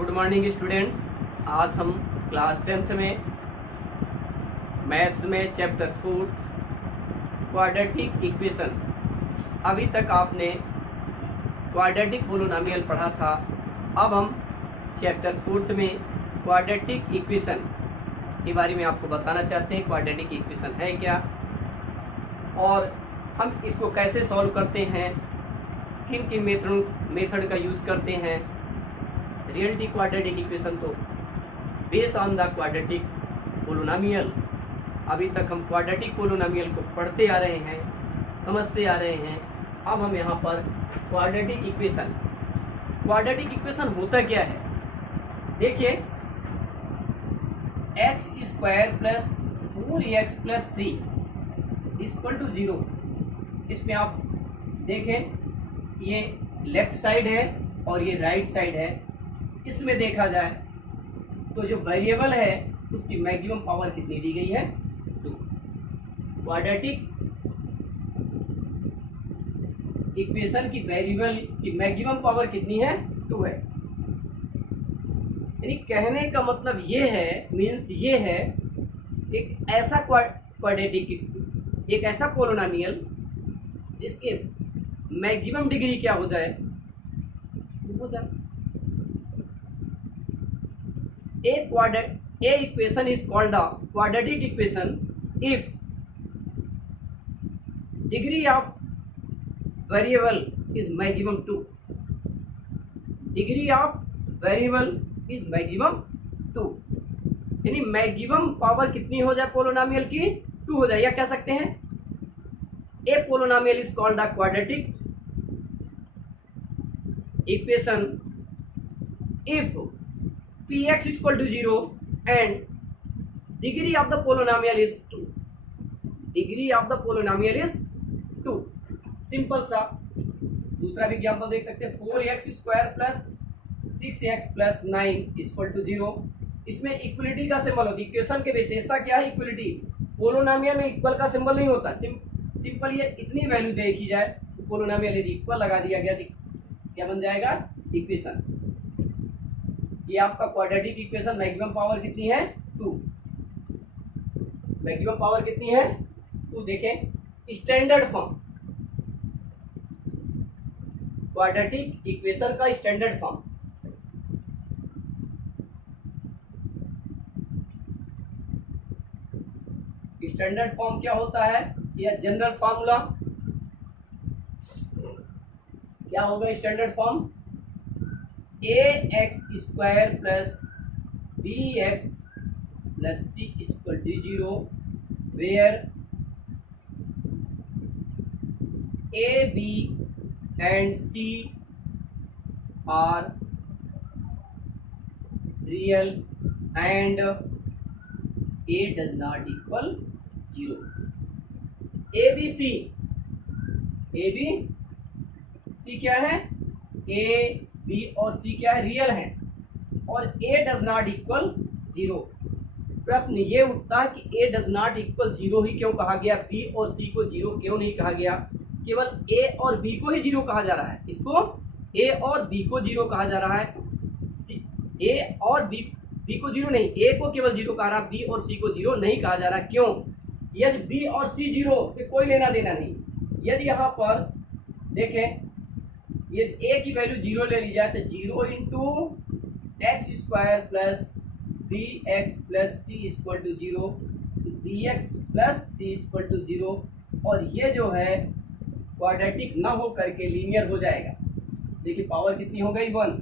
Good morning students. आज हम class 10th में मैथ्स में चैप्टर 4 क्वाड्रेटिक इक्वेशन। अभी तक आपने क्वाड्रेटिक पोलिनोमियल पढ़ा था। अब हम चैप्टर 4 में क्वाड्रेटिक इक्वेशन के बारे में आपको बताना चाहते हैं। क्वाड्रेटिक इक्वेशन है क्या और हम इसको कैसे सॉल्व करते हैं, किन किन मेथड का यूज़ करते हैं। रियलिटी क्वाड्रेटिक इक्वेशन तो based on the quadratic polynomial. अभी तक हम क्वाड्रेटिक पोलिनोमियल को पढ़ते आ रहे हैं, समझते आ रहे हैं। अब हम यहाँ पर क्वाड्रेटिक इक्वेशन होता क्या है, देखिए। X square plus 4x plus 3 equal to 0। इसमें आप देखें, ये लेफ्ट साइड है और ये राइट साइड है। इसमें देखा जाए तो जो वेरिएबल है उसकी मैक्सिमम पावर कितनी दी गई है, 2। क्वाड्रेटिक इक्वेशन की वेरिएबल की मैक्सिमम पावर कितनी है, 2 है। यानी कहने का मतलब ये है, मीन्स ये है एक ऐसा क्वाड्रेटिक, एक ऐसा पोलिनोमियल जिसके मैक्सिमम डिग्री क्या हो जाए, हो जाए। A equation is called a quadratic equation if degree of variable is maximum 2. Degree of variable is maximum 2, यानी मैक्सिमम पावर कितनी हो जाए पोलिनोमियल की, 2 हो जाए। या कह सकते हैं A polynomial is called a quadratic equation if px is equal to 0 and degree of the polynomial is 2. Degree of the polynomial is 2। सिंपल सा दूसरा भी एग्जाम्पल देख सकते हैं। 4x square plus 6x plus 9 equal to 0। इसमें equality का symbol होती है। इक्वेशन की विशेषता क्या है, इक्वलिटी। पोलिनोमियल में इक्वल का सिंबल नहीं होता। सिंपल ये इतनी वैल्यू देखी जाए तो पोलिनोमियल यदि इक्वल लगा दिया गया तो क्या बन जाएगा, इक्वेशन। ये आपका क्वाड्रेटिक इक्वेशन मैक्सिमम पावर कितनी है, 2। मैक्सिमम पावर कितनी है, 2। देखें स्टैंडर्ड फॉर्म, क्वाड्रेटिक इक्वेशन का स्टैंडर्ड फॉर्म। स्टैंडर्ड फॉर्म क्या होता है, या जनरल फार्मूला क्या होगा, standard form ax square plus bx plus c equal to 0 where a b and c are real and a does not equal 0। a b c क्या है, a b और c क्या है, रियल है, और a does not equal 0। प्रश्न ये उठता है कि a डज नॉट इक्वल 0 ही क्यों कहा गया, b और c को 0 क्यों नहीं कहा गया। केवल a और b को ही 0 कहा जा रहा है। इसको a और b को 0 कहा जा रहा है। a और b को 0 नहीं, a को केवल 0 कहा रहा, b और c को 0 नहीं कहा जा रहा। क्यों, यदि b और c 0 से कोई लेना देना नहीं। यदि यहाँ पर देखें, ये a की वैल्यू 0 ले ली जाए तो 0 into x square plus b x plus c equal to 0, b x plus c equal to 0। और ये जो है क्वाड्रेटिक ना हो करके लीनियर हो जाएगा। देखिए पावर कितनी हो गई, 1।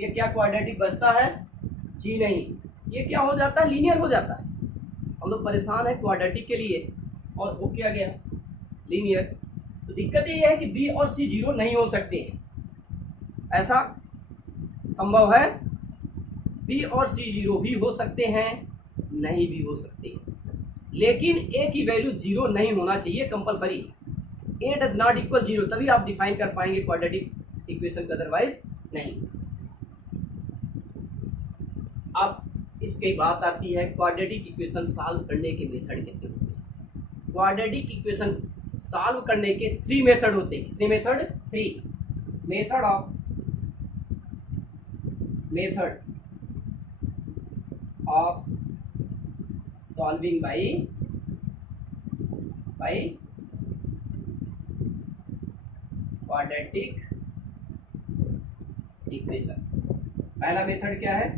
ये क्या क्वाड्रेटिक बचता है, जी नहीं, ये क्या हो जाता है, लीनियर हो जाता है। हम लोग परेशान है क्वाड्रेटिक के लिए और हो क्या गया, लीनियर। तो दिक्कत ये है कि बी और सी 0 नहीं हो सकते हैं। ऐसा संभव है, बी और सी 0 भी हो सकते हैं, नहीं भी हो सकते हैं, लेकिन ए की वैल्यू 0 नहीं होना चाहिए compulsory. A does not equal 0 तभी आप डिफाइन कर पाएंगे क्वाड्रेटिक इक्वेशन, अदरवाइज नहीं। अब इसके बात आती है क्वाड्रेटिक इक्वेशन सॉल्व करने के मेथड कितने होते हैं। क्वाड्रेटिक इक्वेशन सॉल्व करने के 3 मेथड होते हैं। कितने method, 3 method of method of solving by quadratic equation. पहला मेथड क्या है,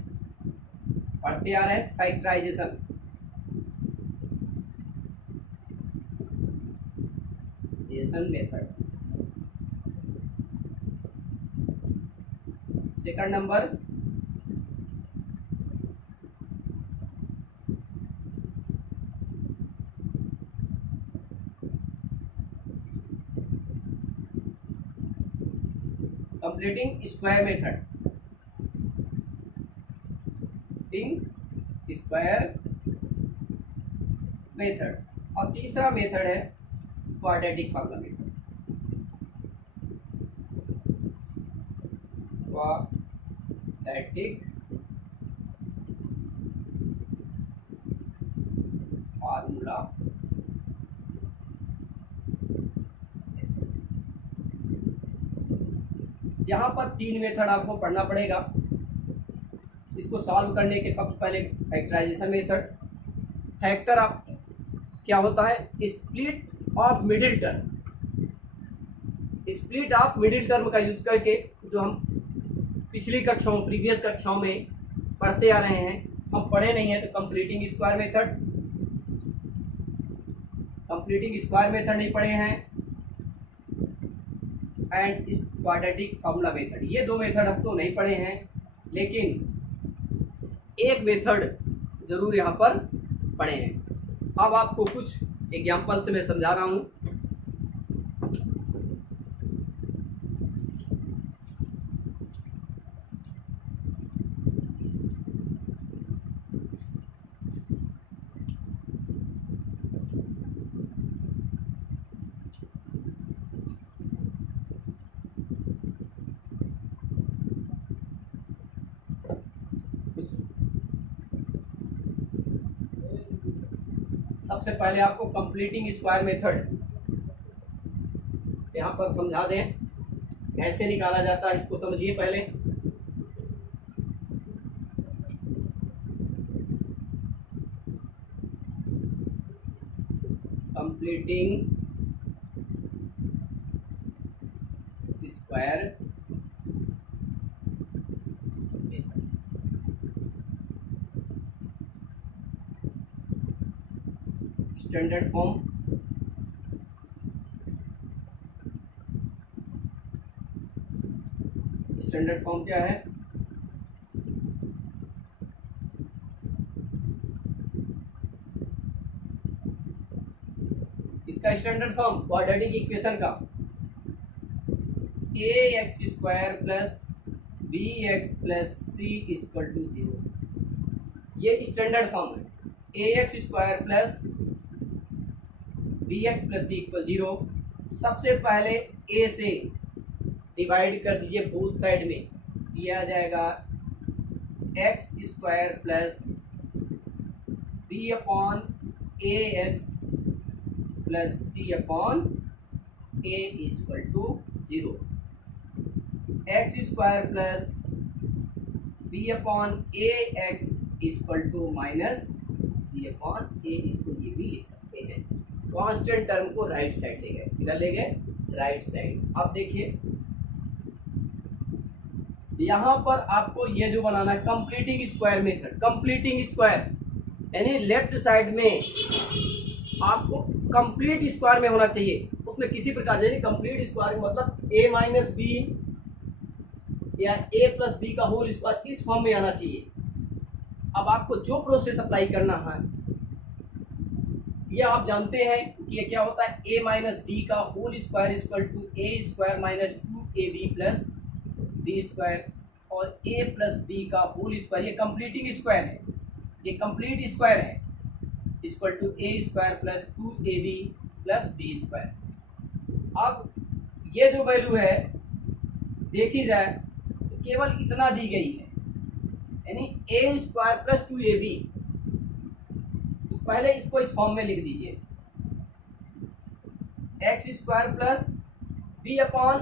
पढ़ते आ रहे हैं, factorisation. Method. Second number completing square method, square method. और तीसरा मेथड है quadratic formula method. Quadratic formula यहाँ पर 3 मेथड आपको पढ़ना पड़ेगा। इसको सॉल्व करने के सबसे पहले फैक्टराइजेशन मेथड। फैक्टर आप क्या होता है, split of middle term. Split of middle term का यूज करके जो हम पिछली कक्षाओं प्रीवियस कक्षाओं में पढ़ते आ रहे हैं, हम पढ़े नहीं है तो कंप्लीटिंग स्क्वायर मेथड नहीं पढ़े हैं, एंड इस क्वाड्रेटिक फार्मूला मेथड, ये 2 मेथड अब तो नहीं पढ़े हैं, लेकिन एक मेथड जरूर यहाँ पर पढ़े हैं। अब आपको कुछ एग्जाम्पल से मैं समझा रहा हूँ। सबसे पहले आपको कंप्लीटिंग स्क्वायर मेथड यहाँ पर समझा दें, कैसे निकाला जाता है, इसको समझिए पहले। Completing square standard form, standard form क्या है, इसका स्टैंडर्ड फॉर्म क्वाड्रेटिक इक्वेशन का ax² plus bx plus c equal to 0, ये स्टैंडर्ड फॉर्म है। ax² plus bx plus c equal 0। सबसे पहले a से डिवाइड कर दीजिए बोथ साइड में, दिया जाएगा x² plus b upon ax plus c upon a equal to 0। x² plus b upon ax equal to minus c upon a, इसको ये भी लिख सकते हैं। कांस्टेंट टर्म को राइट साइड ले गए, इधर ले गए राइट साइड। अब देखिए यहाँ पर आपको ये जो बनाना है completing square method, completing square यानी लेफ्ट साइड में आपको कंप्लीट स्क्वायर में होना चाहिए, उसमें किसी प्रकार से कंप्लीट स्क्वायर मतलब a माइनस बी या a प्लस बी का होल स्क्वायर इस फॉर्म में आना चाहिए। अब आपको जो प्रोसेस अप्लाई करना है ये आप जानते हैं कि ये क्या होता है, a माइनस बी का whole square equal to a² minus 2ab plus b square, और a प्लस बी का होल स्क्वायर, ये कंप्लीटिंग स्क्वायर है, ये कंप्लीट स्क्वायर है, equal to a² plus 2ab plus b square. अब ये जो वैल्यू है देखी जाए तो केवल इतना दी गई है, यानी a² प्लस 2ab। पहले इसको इस फॉर्म में लिख दीजिए, x² plus b upon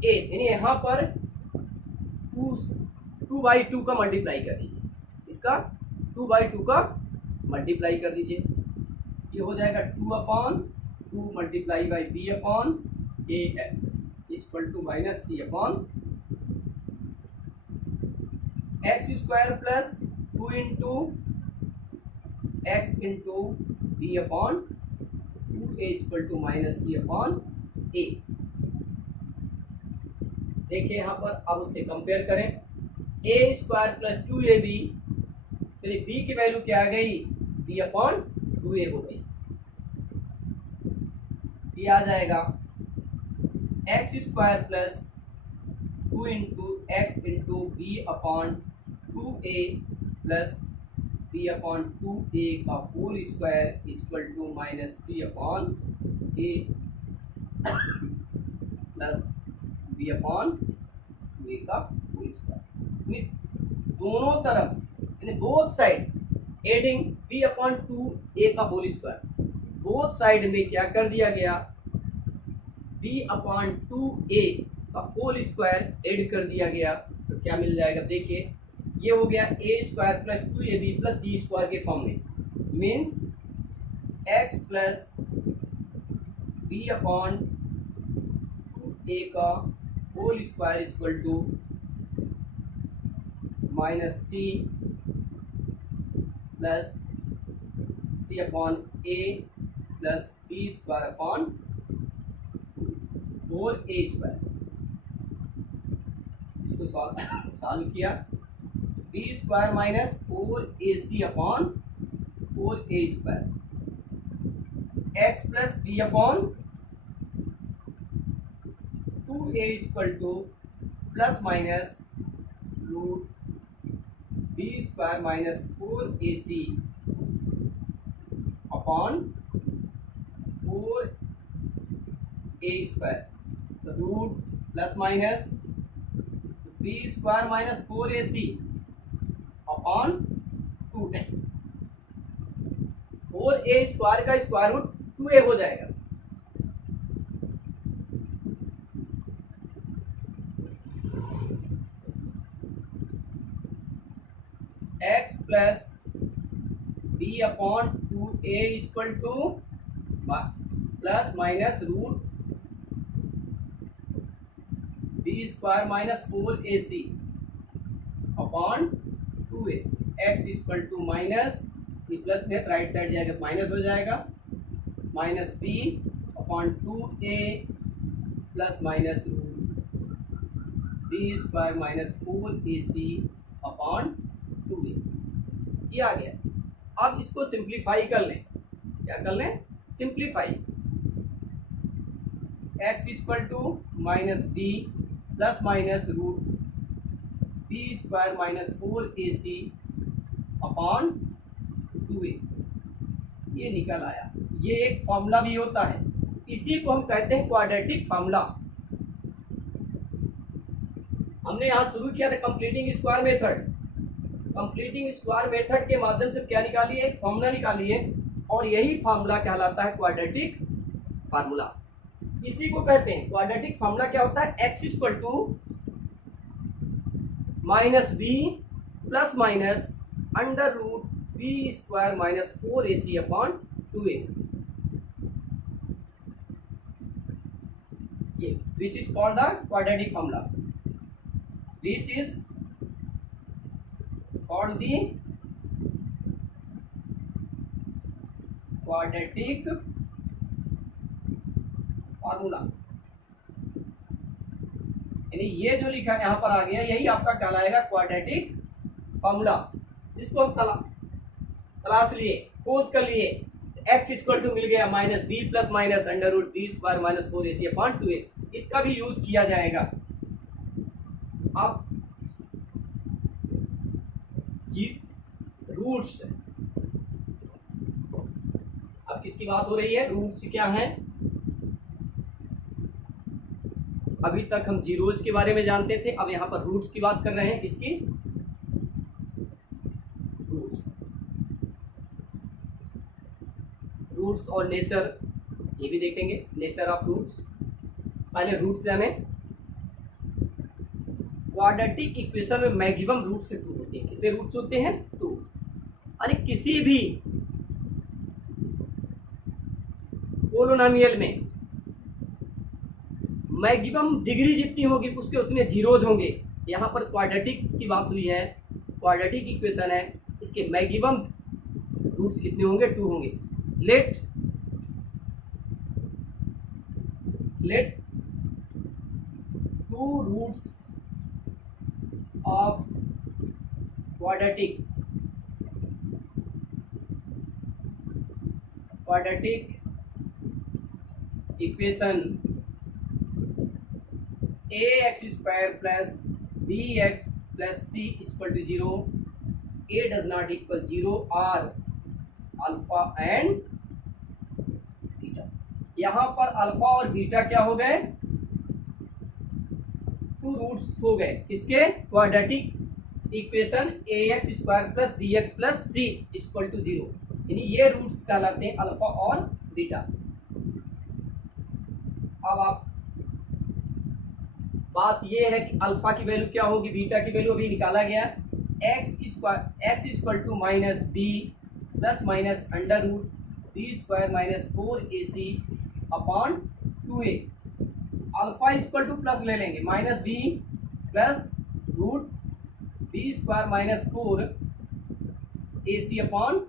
a, यानी यहाँ पर 2 2 बाई 2 का मल्टीप्लाई कर दीजिए, इसका 2 बाई 2 का मल्टीप्लाई कर दीजिए, ये हो जाएगा 2/2 multiply by b upon a x equal to minus c upon x square plus 2 into x into b upon 2a equal to minus c upon a. देखिए यहाँ पर अब उससे कंपेयर करें, ए स्क्वायर प्लस 2ab, तो बी की value क्या आ गई, बी अपॉन 2a हो गई, ये आ जाएगा x square plus 2 into x into b upon 2a plus b upon 2a का whole square equal to minus c upon a plus b upon 2a का होल स्क्वायर। दोनों तरफ यानी both side adding b upon 2a का whole square, both side में क्या कर दिया गया, b अपॉन 2a का होल स्क्वायर ऐड कर दिया गया, तो क्या मिल जाएगा, देखिए ये हो गया a square plus 2ab plus b square के फॉर्म में, means x plus b upon 2a का whole square equal to minus c plus c upon a plus b square upon 4a square. इसको सॉल्व किया, b square minus 4ac upon 4a square, x plus b upon 2a equal to plus minus root b square minus 4ac upon 4a square, root plus minus b square minus 4ac upon 2, 4a square का square root 2a हो जाएगा, x plus b upon 2a equal to plus minus root b square minus 4ac upon 2a, x equal to minus plus में right side जाएगा minus हो जाएगा, minus b upon 2a plus minus b square minus 4ac upon 2a, ये आ गया। अब इसको simplify कर लें, क्या कर लें, simplify, x equal to minus b plus minus root b square minus 4ac upon 2a, ये निकल आया। ये एक फॉर्मूला भी होता है, इसी को हम कहते हैं क्वाड्रेटिक फॉर्मूला। हमने यहाँ शुरू किया था completing square method, completing square method के माध्यम से क्या निकाली है, एक फॉर्मूला निकाली है, और यही फॉर्मूला कहलाता है क्वाड्रेटिक फार्मूला। इसी को कहते हैं क्वाड्रेटिक फार्मूला। क्या होता है, x equal to minus b plus minus under root b square minus 4ac upon 2a, ये which is called the quadratic formula, which is called the quadratic formula. यानी ये जो लिखा है यहाँ पर आ गया, यही आपका कहलाएगा क्वाड्रेटिक फार्मूला, जिसको हम तलाश लिए, खोज कर लिए। x इक्वल टू मिल गया minus b plus minus under root b square minus 4ac upon 2a, इसका भी यूज किया जाएगा। अब जी रूट्स, अब किसकी बात हो रही है, रूट्स क्या है, अभी तक हम जीरोज के बारे में जानते थे, अब यहाँ पर रूट्स की बात कर रहे हैं। इसकी रूट्स और नेचर, ये भी देखेंगे, नेचर ऑफ रूट्स। पहले रूट्स जाने, क्वाड्रेटिक इक्वेशन में मैक्सिमम रूट से 2 होते हैं। कितने रूट्स होते हैं? 2। अरे किसी भी पोलिनोमियल में मैक्सिमम डिग्री जितनी होगी उसके उतने जीरोज होंगे। यहाँ पर क्वाड्रेटिक की बात हुई है, क्वाड्रेटिक इक्वेशन है, इसके मैक्सिमम रूट्स कितने होंगे? 2 होंगे। Let 2 roots of quadratic equation ax square plus bx plus c equal to 0, a does not equal 0 are alpha and beta. यहाँ पर अल्फा और बीटा क्या हो गए? 2 रूट्स हो गए इसके quadratic equation ax square plus bx plus c equal to 0, यानी ये रूट्स कहलाते हैं अल्फा और बीटा। अब आप बात ये है कि अल्फा की वैल्यू क्या होगी, बीटा की वैल्यू अभी निकाला गया। X equal to minus b plus minus under root b square minus 4ac upon 2a। Alpha equal to plus ले लेंगे minus b plus root b square minus 4ac upon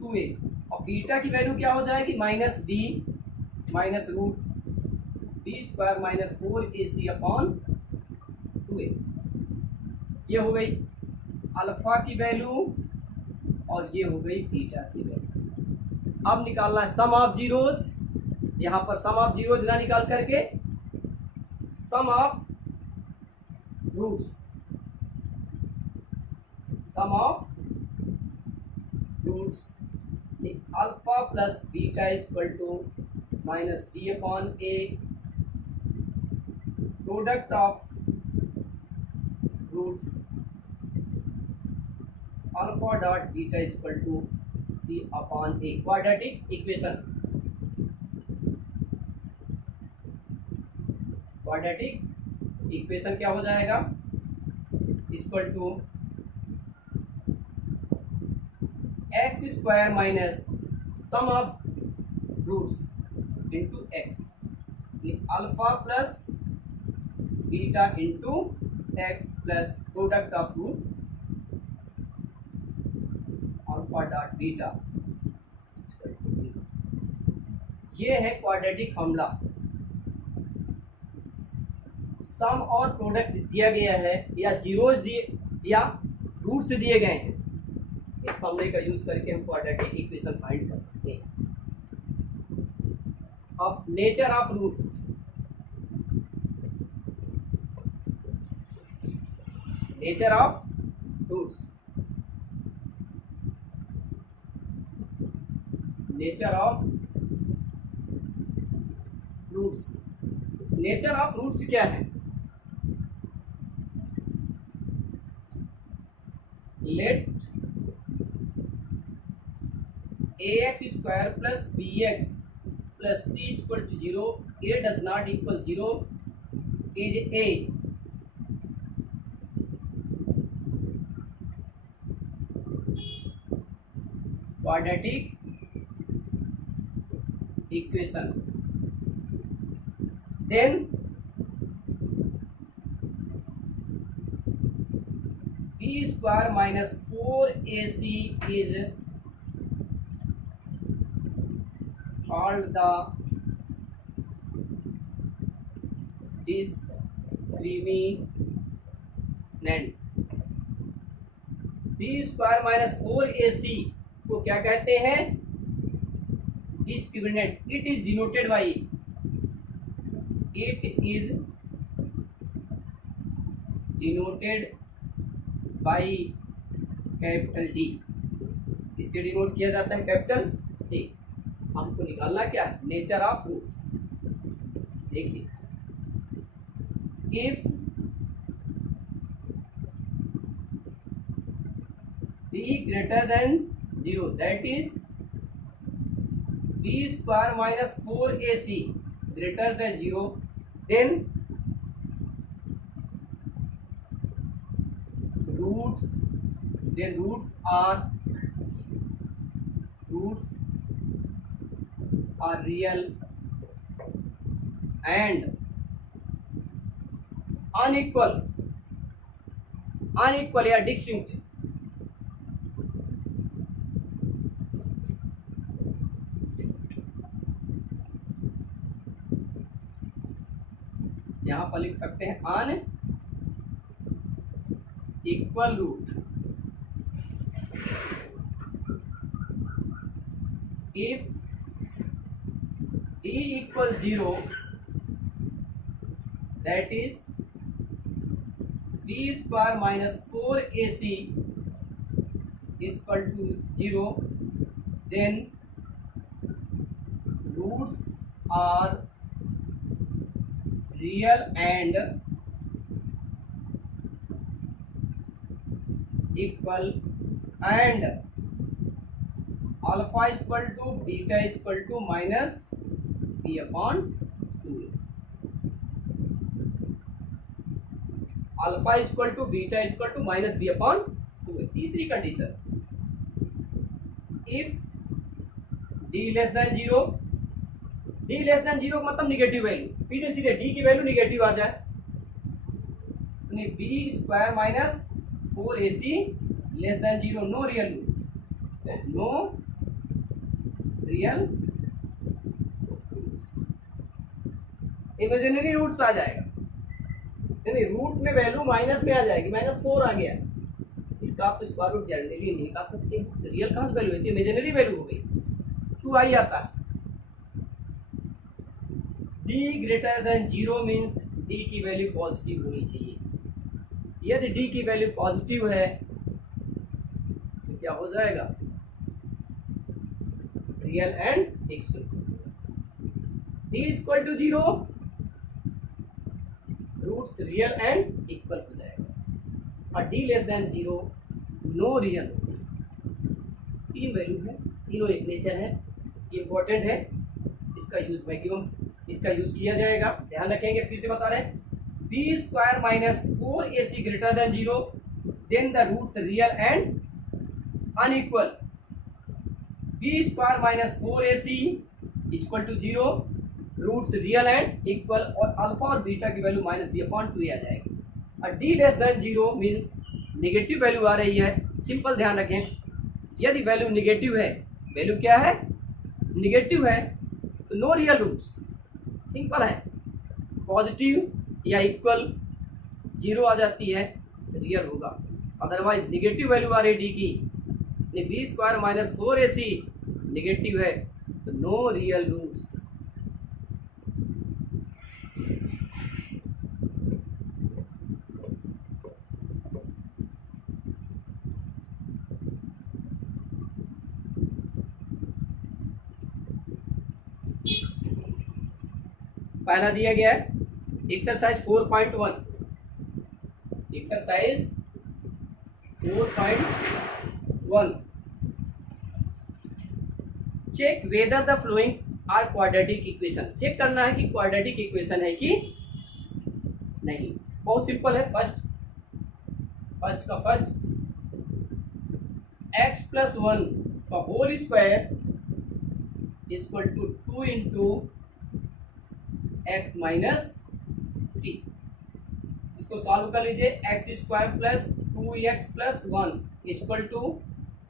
2a। और beta की value क्या हो जाएगी? Minus b minus root b square minus 4ac upon 2a। ये हो गई अल्फा की वैल्यू और ये हो गई बीटा की वैल्यू। अब निकालना है सम ऑफ जीरोज। यहाँ पर सम ऑफ जीरोज ना निकाल करके sum of roots, sum of roots alpha plus beta equal to minus b upon a, product of roots alpha dot beta equal to c upon a. Quadratic equation, quadratic equation क्या हो जाएगा? Equal to x square minus sum of roots into x, alpha plus beta into x plus product of root alpha dot beta. ये है quadratic formula. सम और product दिया गया है या जीरोस दिए या रूट्स दिए गए हैं, इस फॉर्मूले का यूज करके हम क्वाड्रेटिक इक्वेशन फाइंड कर सकते हैं। Of nature of roots, nature of roots, nature of roots, nature of roots क्या है? Let ax square plus bx plus c equal to 0, a does not equal 0 is a quadratic equation. Then b square minus 4ac is called the discriminant। b square minus 4ac को क्या कहते हैं? Discriminant. It is denoted by, it is denoted by capital D. इसे denote किया जाता है capital D. हमको निकालना क्या है? Nature of roots. देखिए, if b greater than 0, that is b square minus 4ac greater than 0, then roots, then roots are real and unequal या distinct. यहां पर लिख सकते हैं unequal root if d equals 0, that is b square minus 4ac is equal to 0, then roots are real and equal and alpha is equal to beta is equal to minus b upon 2a. Alpha is equal to beta is equal to minus b upon 2a. तीसरी condition, if d less than 0, d less than 0 का मतलब negative value, फिर इसीलिए d की value negative आ जाए, b square minus 4ac less then 0, no real imaginary roots आ जाएगा, यानी रूट में वैल्यू माइनस में आ जाएगी, -4 आ गया, इसका आप स्क्वायर रूट जनरली नहीं निकाल सकते, तो रियल कहाँ से वैल्यू होती है, इमेजिनरी वैल्यू हो गई, 2i आता है. d greater than 0 means d की वैल्यू पॉजिटिव होनी चाहिए. यदि d की वैल्यू पॉजिटिव है तो क्या हो जाएगा, real and extreme. d is equal to 0, roots real and equal हो जाएगा, और d less than 0 no real. तीन वैल्यू है, तीनों एक नेचर है, ये इंपॉर्टेंट है, इसका यूज मैक्सिमम इसका यूज किया जाएगा, ध्यान रखेंगे. फिर से बता रहे हैं, b square minus 4ac greater than 0, then the roots real and unequal. B square minus 4ac equal to 0, roots real and equal, और अल्फा और बीटा की वैल्यू माइनस बी अपॉन 2 आ जाएगी. और d less then 0 means negative value आ रही है. Simple ध्यान रखें, यदि वैल्यू निगेटिव है, वैल्यू क्या है, निगेटिव है, तो नो रियल रूट्स. सिंपल है, पॉजिटिव या इक्वल 0 आ जाती है तो रियल होगा, अदरवाइज निगेटिव वैल्यू आ रही डी की, B square minus 4ac negative है तो नो रियल रूट्स. पहला दिया गया है exercise 4.1. Exercise 4.1, check whether the following are quadratic equation. Check करना है कि क्वाड्रेटिक इक्वेशन है कि नहीं. बहुत सिंपल है. फर्स्ट का फर्स्ट, x प्लस 1 का whole square equal to 2 into x minus 3. इसको सॉल्व कर लीजिए. X square plus 2x plus 1 equal to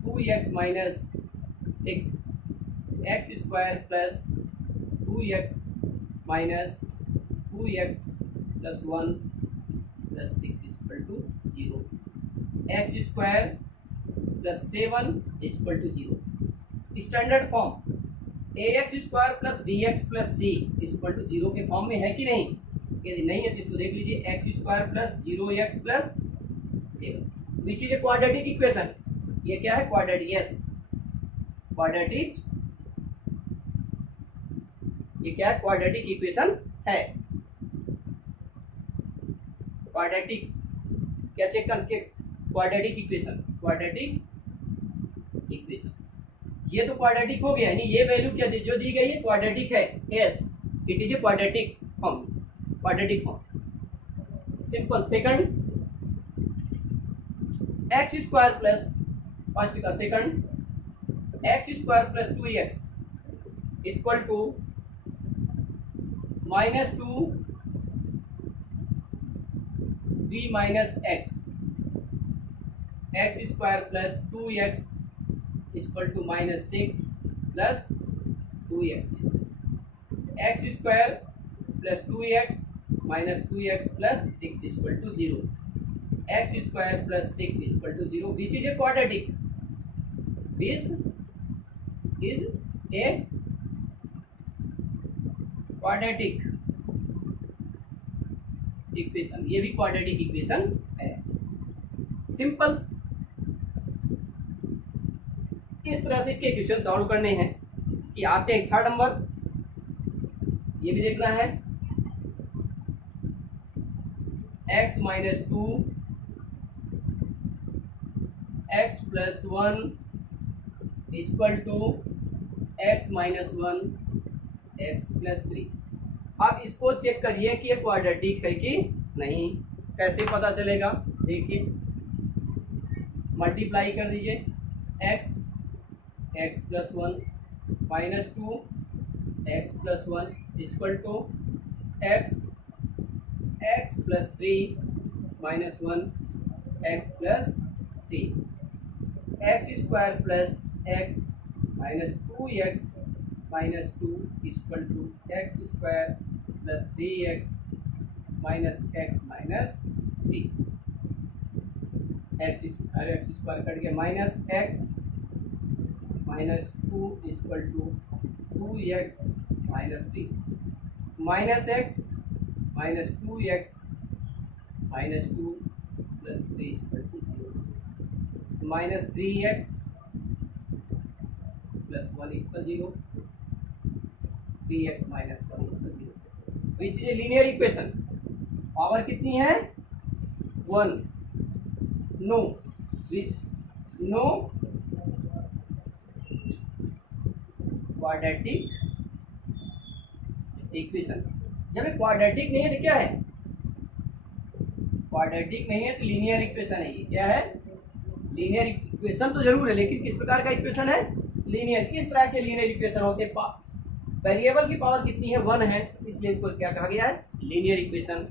2x minus 6, x square plus 2x minus 2x plus 1 plus 6 equal to 0, x square plus 7 equal to 0. Standard form ax square plus bx plus c equal to 0 के form में है कि नहीं. यदि नहीं है तो इसको देख लीजिए, x square plus 0x plus 7, which is a quadratic equation. ये क्या है, क्वाड्रेटिक. Yes, quadratic. ये क्या है, क्वाड्रेटिक इक्वेशन है. क्वाड्रेटिक क्या चेक करके, क्वाड्रेटिक इक्वेशन, क्वाड्रेटिक इक्वेशन. ये तो क्वाड्रेटिक हो गया, यानी ये वैल्यू क्या जो दी गई है क्वाड्रेटिक है. Yes, it is a quadratic form, quadratic form. Simple. Second, x square plus first का second x square plus 2x equal to -2 3 minus x square plus 2x equal to -6 plus 2x x square plus 2x minus 2x plus 6 equal to 0 x square plus 6 equal to 0 which is a quadratic this is a quadratic equation, ये भी quadratic equation है। Simple इस तरह से इसके equation solve करने हैं कि आते हैं थर्ड नंबर, ये भी देखना है x minus 2 x plus 1 equal to x minus 1 x plus 3। अब इसको चेक करिए कि ये क्वाड्रेटिक है कि नहीं। कैसे पता चलेगा, देखिए मल्टीप्लाई कर दीजिए x plus 1 minus 2 x plus 1 equal to x plus 3 minus 1 x plus 3 x square plus x minus 2x minus 2 equal to x square plus 3x minus x minus 3 x square cut गया minus x minus 2 equal to 2x minus 3 minus x minus 2x minus 2 plus 3 equal to 0 minus 3x plus 1 equal 0 3x minus 1 equal 0 which is a linear equation. Power कितनी है 1, no quadratic equation. जब quadratic नहीं है तो क्या है, quadratic नहीं है तो लीनियर इक्वेशन है। ये क्या है, लीनियर इक्वेशन तो जरूर है लेकिन किस प्रकार का इक्वेशन है, लीनियर। इस तरह के लीनियर इक्वेशन होते हैं, वेरिएबल की पावर कितनी है 1 है, इसलिए इसको क्या कहा गया है, linear equation.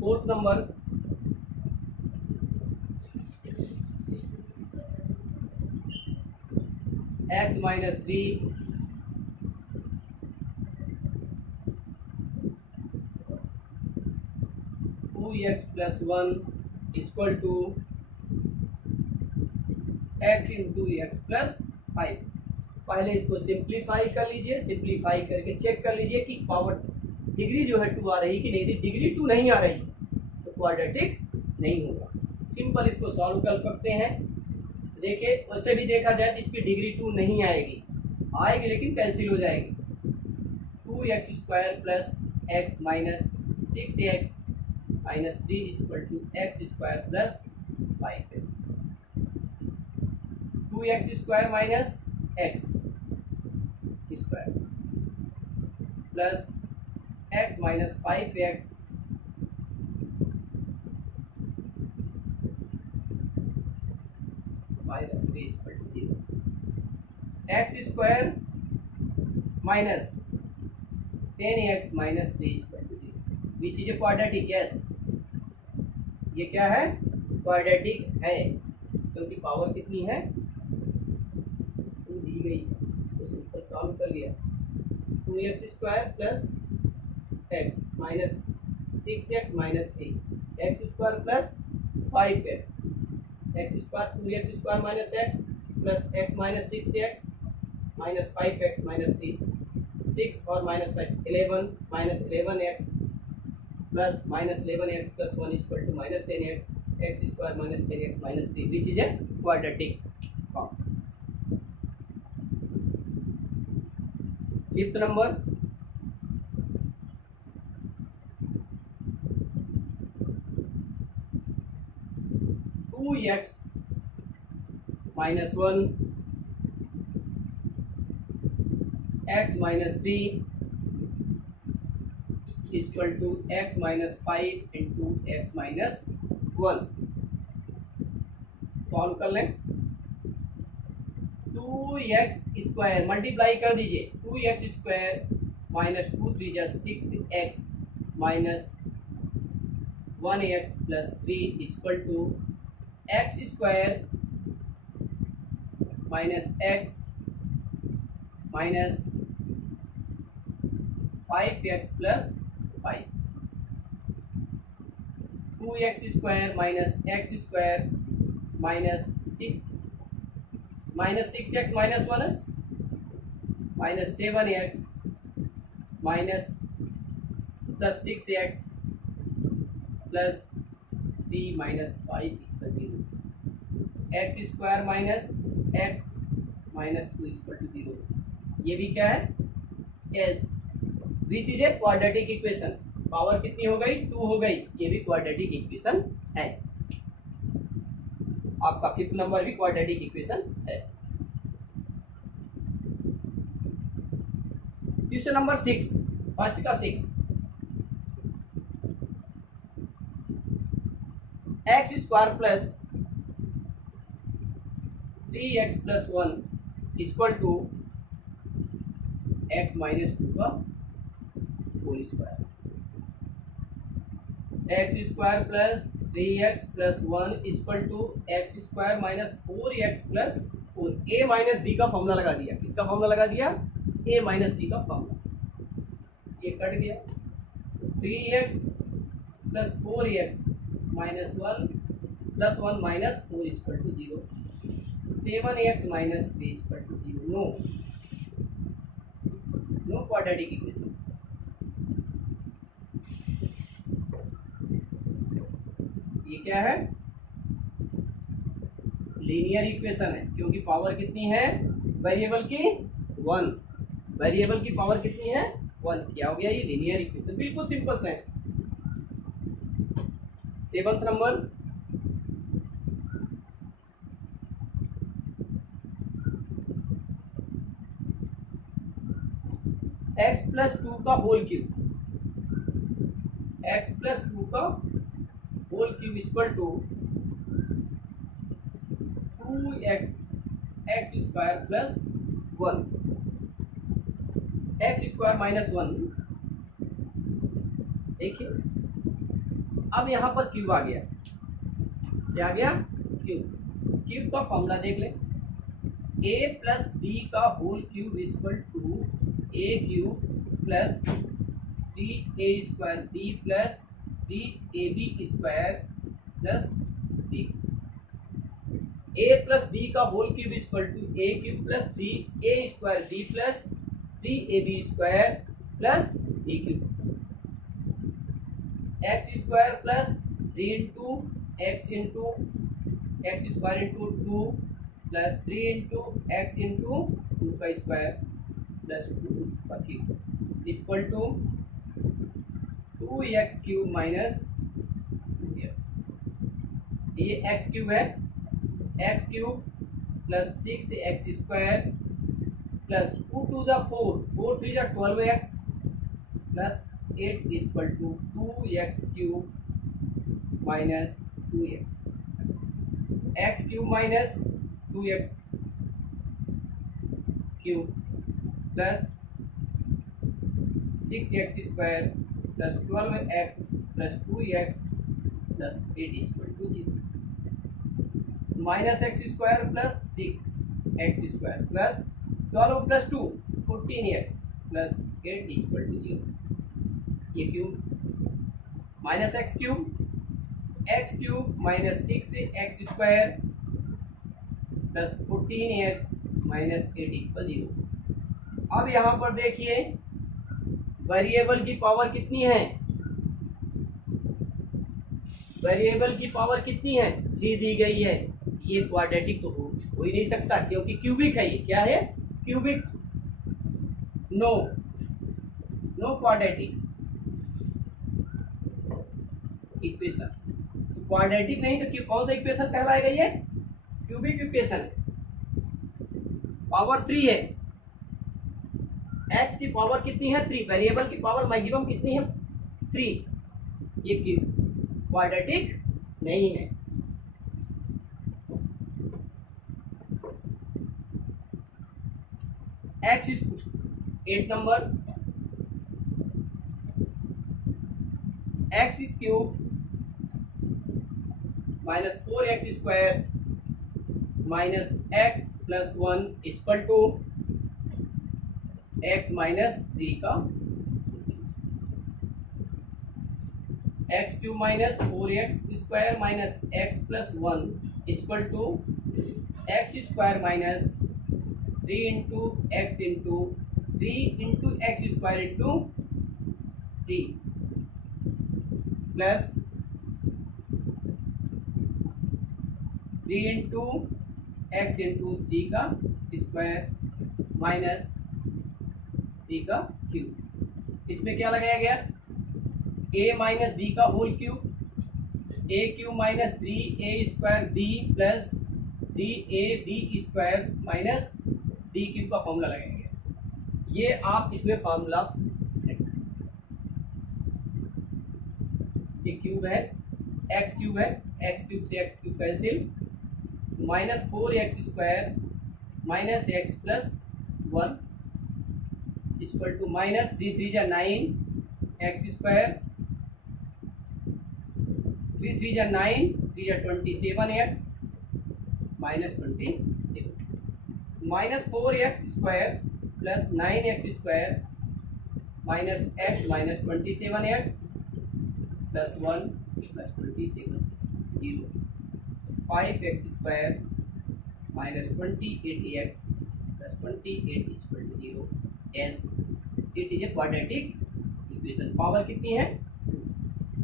Fourth number x minus 3 2x plus 1 equal to x into x plus 5। पहले इसको सिंप्लीफाई कर लीजिए, सिंप्लीफाई करके चेक कर लीजिए कि पावर डिग्री जो है 2 आ रही कि नहीं। डिग्री 2 नहीं आ रही तो क्वाड्रेटिक नहीं होगा। सिंपल इसको सॉल्व कर सकते हैं। देखिए वैसे भी देखा जाए तो इसकी डिग्री 2 नहीं आएगी, आएगी लेकिन कैंसिल हो जाएगी। 2x square plus x minus 6x minus 3 equal to x square plus 5। 2x square minus x square plus x minus 5x minus 3 equal to 0। X square minus 10x minus 3 equal to 0 which is a quadratic. Yes, ये क्या है, quadratic है क्योंकि power कितनी है 2 दी गई है। इसको सिंपल सॉल्व कर लिया। 2x square plus x minus 6x minus 3 x square plus 5x x square 2x square minus x plus x minus 6x minus 5x minus 3 6 और minus 5 11 minus 11x plus minus 11x plus 1 equal to minus 10x x square minus 10x minus 3 which is a quadratic form. Fifth number x minus 1 x minus 3 equal to x minus 5 into x minus 1। Solve कर लें। 2x square multiply कर दीजिए, 2x square minus 2 3 जा 6x minus 1x plus 3 equal to x square minus x minus 5x plus 5। 2x square minus x square minus 6 minus 6x minus 1x minus 7x minus plus 6x plus 3 minus 5 equal to 0। X square minus x minus 2 equal to 0। ये भी क्या है? Yes which is a quadratic equation. Power कितनी हो गई? 2 हो गई। ये भी क्वाड्रेटिक इक्वेशन है। आपका 5th नंबर भी क्वाड्रेटिक इक्वेशन है। क्वेश्चन नंबर 6, फर्स्ट का 6। X square plus 3x plus 1 equal to x minus 2 का whole square. X square plus 3x plus 1 equal to x square minus 4x plus 4। A minus b का formula लगा दिया। किसका formula लगा दिया? A minus b का formula. ये cut गया। 3x plus 4x minus 1 plus 1 minus 4 equal to 0। 7x minus 3 equal to 0। No quadratic equation. ये क्या है? लीनियर इक्वेशन है, क्योंकि पावर कितनी है वेरिएबल की? 1। वेरिएबल की पावर कितनी है? 1। क्या हो गया? ये लीनियर इक्वेशन। बिल्कुल सिंपल से है। 7th नंबर, x प्लस 2 का होल क्यूब। x प्लस 2 का whole cube equal to 2x x square plus 1। X square minus 1। देखिए अब यहां पर क्यूब आ गया। क्या आ गया? क्यूब। क्यूब का फॉर्मूला देख लें। a प्लस बी का whole cube equal to a cube plus 3a square b plus 3ab square plus b. a plus b का whole cube equal to a cube plus 3a square b plus 3ab square plus b cube. X square plus 3 into x into x square into 2 plus 3 into x into 2 का square plus 2 का cube equal to 2x cube minus 2x। ये x cube है। x cube plus 6x square plus 2 2 जा 4 4 3 जा 12x plus 8 equal to 2x cube minus 2x। x cube minus 2x cube plus 6x square plus 12x plus 2x plus 8 equal to 0। Minus x square plus 6x square plus 12 plus 2 14x plus 8 equal to 0। ये cube minus x cube minus 6x square plus 14x minus 8 equal 0। अब यहां पर देखिए variable की power कितनी है? Variable की power कितनी है? 3 दी गई है। ये क्वाड्रेटिक तो हो ही नहीं सकता, क्योंकि क्यूबिक है। ये क्या है? Cubic. No quadratic equation. Quadratic नहीं तो कौन सा इक्वेशन कहलाएगा? ये क्यूबिक इक्वेशन है। पावर 3 है। x की पावर कितनी है? 3। वेरिएबल की पावर मैक्सिमम कितनी है? 3, ये क्वाड्रेटिक नहीं है। x is 8 number, x is cube minus 4x square minus x plus 1 is equal to x minus 3 का x cube minus 4x square minus x plus 1 is equal to x square minus 3 into x into 3 into x square into 3 plus 3 into x into 3 का square minus 3 का cube. इसमें क्या लगाया गया? a minus b का whole cube, a cube minus 3a square b plus 3ab square minus b cube का formula लगाया गया। ये आप इसमें फॉर्मूला सेट करें। ये क्यूब है, एक्स क्यूब है, एक्स क्यूब से x cube cancel, minus 4x square minus x plus 1 equal to minus 3 3 जा 9 एक्स स्क्वायर, 3 3 जा 9 3 जा 27x minus 27 minus 4x square plus 9x square minus x minus 27x plus 1 plus 27 0 5x square minus 28x plus 28 equal to 0 yes it is a quadratic equation. Power कितनी है?